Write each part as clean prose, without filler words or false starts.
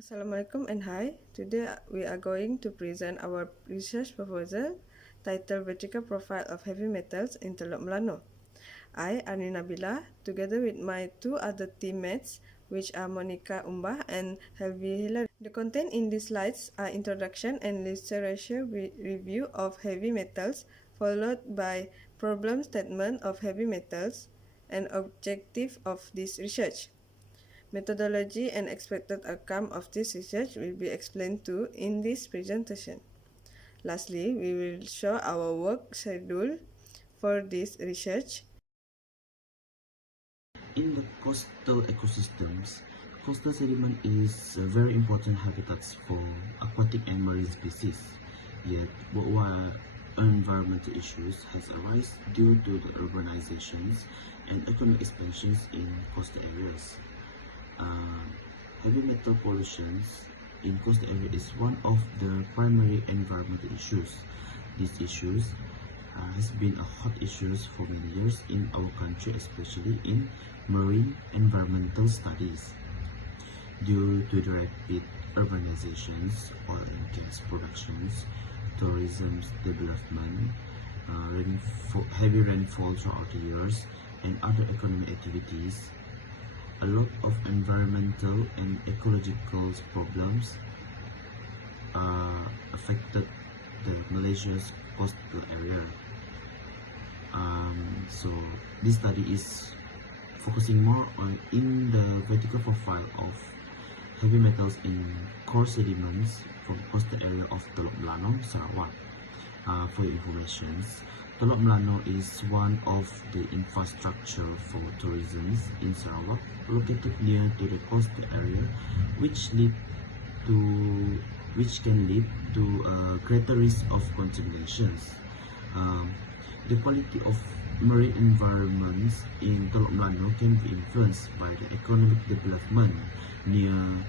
Assalamualaikum and hi. Today we are going to present our research proposal titled Vertical Profile of Heavy Metals in Teluk Melano. I, Arni Nabila, together with my two other teammates, which are Monica Umbah and Helvi Hilary. The content in these slides are introduction and literature review of heavy metals, followed by problem statement of heavy metals and objective of this research. Methodology and expected outcome of this research will be explained too in this presentation. Lastly, we will show our work schedule for this research. In the coastal ecosystems, coastal sediment is a very important habitats for aquatic and marine species. Yet, worldwide environmental issues has arisen due to the urbanizations and economic expansions in coastal areas. Heavy metal pollution in coastal area is one of the primary environmental issues. These issues has been a hot issue for many years in our country, especially in marine environmental studies. Due to the rapid urbanizations, oil and gas productions, tourism development, heavy rainfall throughout the years, and other economic activities, a lot of environmental and ecological problems affected the Malaysia's coastal area. So this study is focusing more on in the vertical profile of heavy metals in core sediments from coastal area of Teluk Melano, Sarawak. For your information, Teluk Melano is one of the infrastructure for tourism in Sarawak, located near to the coastal area, which can lead to greater risk of contaminations. The quality of marine environments in Teluk Melano can be influenced by the economic development near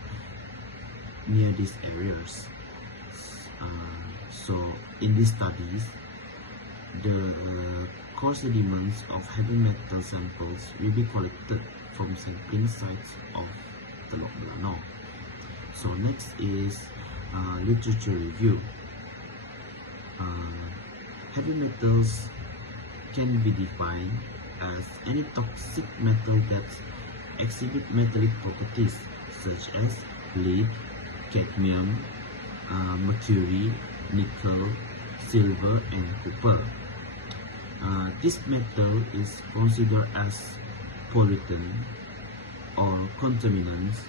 these areas. So in these studies, the core sediments of heavy metal samples will be collected from sampling sites of Teluk Melano. So next is literature review. Heavy metals can be defined as any toxic metal that exhibit metallic properties such as lead, cadmium, mercury, nickel, silver, and copper. This metal is considered as pollutant or contaminants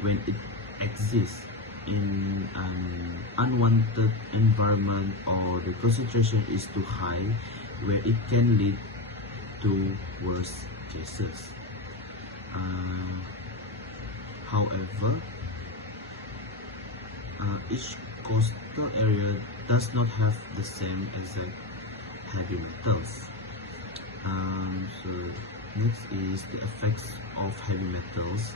when it exists in an unwanted environment or the concentration is too high, where it can lead to worse cases. However, each coastal area does not have the same exact heavy metals. So next is the effects of heavy metals.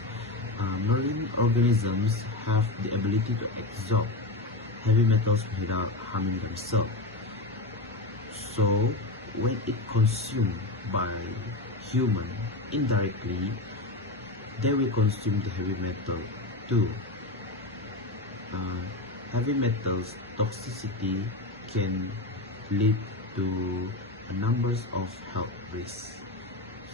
Marine organisms have the ability to absorb heavy metals without harming themselves. So when it consumed by human indirectly, they will consume the heavy metal too. Heavy metals toxicity can lead to a numbers of health risks.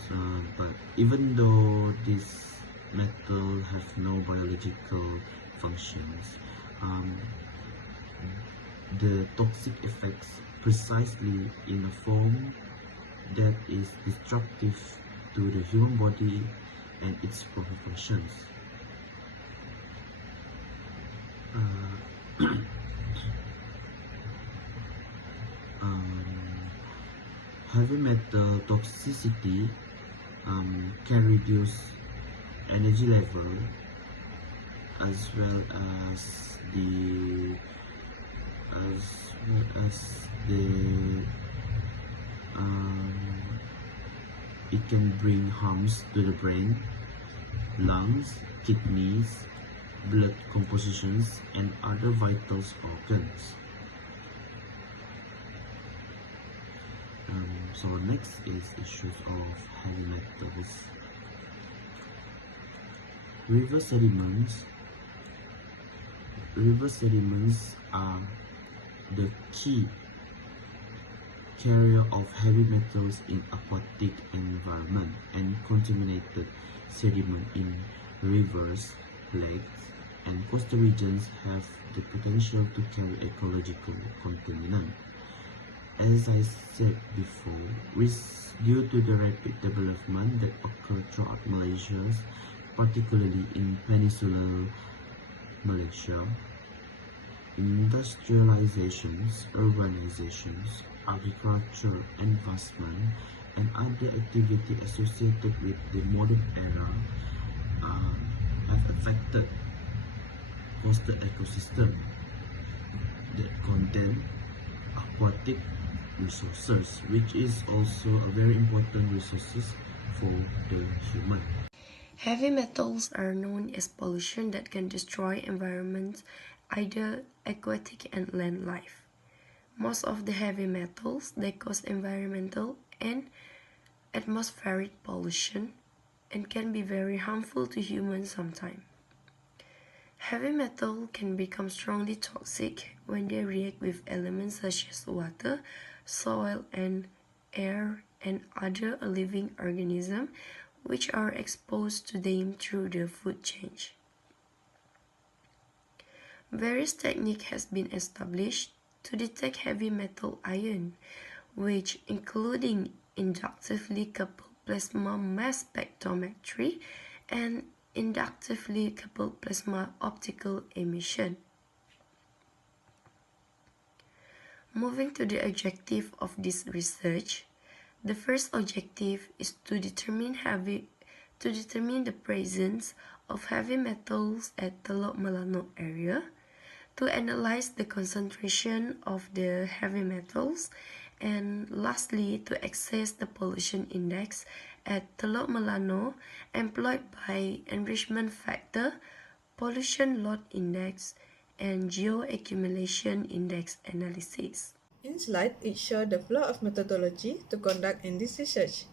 So, but even though this metal have no biological functions, the toxic effects precisely in a form that is destructive to the human body and its proper functions. Heavy metal toxicity can reduce energy level as well as the it can bring harms to the brain, lungs, kidneys, blood compositions, and other vital organs. So next is issues of heavy metals. River sediments River sediments are the key carrier of heavy metals in aquatic environment, and contaminated sediment in rivers, lakes, and coastal regions have the potential to carry ecological contaminant. As I said before, due to the rapid development that occurred throughout Malaysia, particularly in peninsular Malaysia, industrializations, urbanizations, agriculture, investment, and other activity associated with the modern era have affected coastal ecosystem that contain aquatic resources, which is also a very important resources for the human. Heavy metals are known as pollution that can destroy environments, either aquatic and land life. Most of the heavy metals, they cause environmental and atmospheric pollution and can be very harmful to humans sometimes. Heavy metal can become strongly toxic when they react with elements such as water, soil, and air, and other living organisms which are exposed to them through the food chain. Various techniques has been established to detect heavy metal ion, which including inductively coupled plasma mass spectrometry and inductively coupled plasma optical emission. Moving to the objective of this research, the first objective is to determine the presence of heavy metals at Teluk Melano area, to analyze the concentration of the heavy metals, and lastly to access the pollution index at Teluk Melano employed by enrichment factor, pollution load index, and geoaccumulation index analysis. In slide, it shows the flow of methodology to conduct in this research.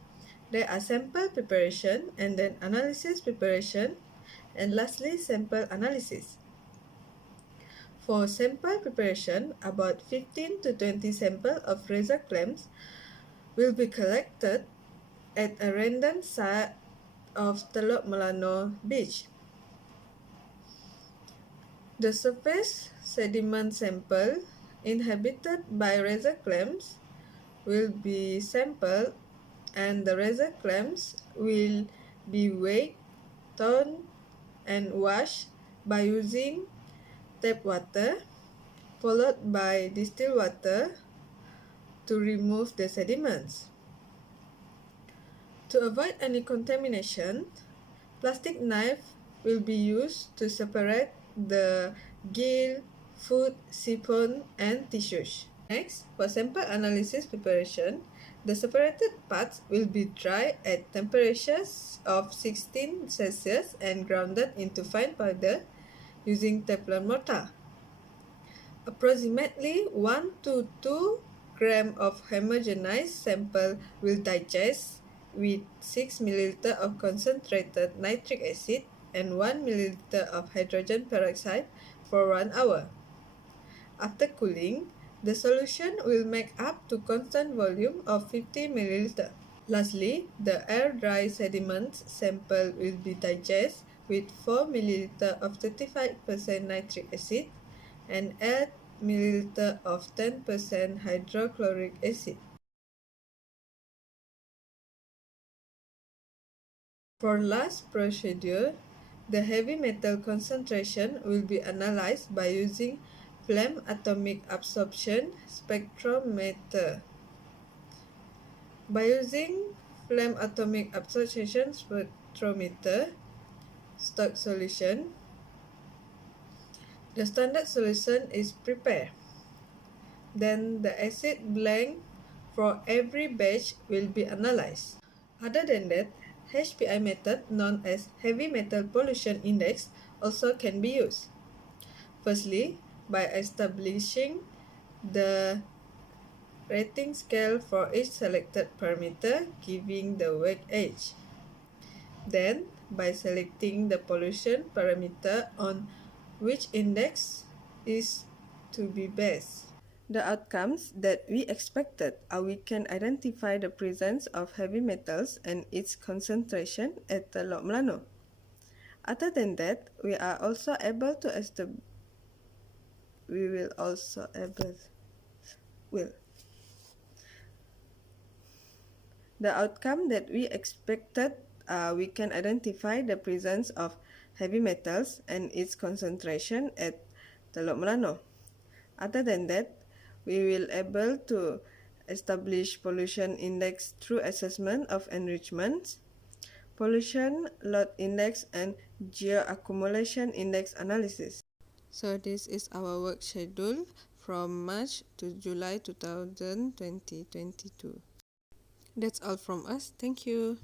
There are sample preparation and then analysis preparation, and lastly sample analysis. For sample preparation, about 15 to 20 samples of razor clams will be collected at a random site of Teluk Melano beach. The surface sediment sample inhabited by razor clams will be sampled, and the razor clams will be weighed, toned, and washed by using tap water, followed by distilled water to remove the sediments. To avoid any contamination, plastic knife will be used to separate the gill, food, siphon, and tissues. Next, for sample analysis preparation, the separated parts will be dried at temperatures of 16 Celsius and grounded into fine powder using Teflon mortar. Approximately 1 to 2 grams of homogenized sample will digest with 6 ml of concentrated nitric acid and 1 ml of hydrogen peroxide for 1 hour. After cooling, the solution will make up to constant volume of 50 ml. Lastly, the air-dry sediment sample will be digested with 4 ml of 35% nitric acid and 8 ml of 10% hydrochloric acid. For last procedure, the heavy metal concentration will be analyzed by using flame atomic absorption spectrometer. By using flame atomic absorption spectrometer stock solution, the standard solution is prepared. Then the acid blend for every batch will be analyzed. Other than that, HPI method, known as Heavy Metal Pollution Index, also can be used. Firstly, by establishing the rating scale for each selected parameter, giving the weight age. Then, by selecting the pollution parameter on which index is to be best. The outcomes that we expected are we can identify the presence of heavy metals and its concentration at Teluk Melano. Other than that, we will also able the outcome that we expected, we can identify the presence of heavy metals and its concentration at Teluk Melano. Other than that, we will able to establish pollution index through assessment of enrichments, pollution load index, and geoaccumulation index analysis. So this is our work schedule from March to July 2022. That's all from us. Thank you.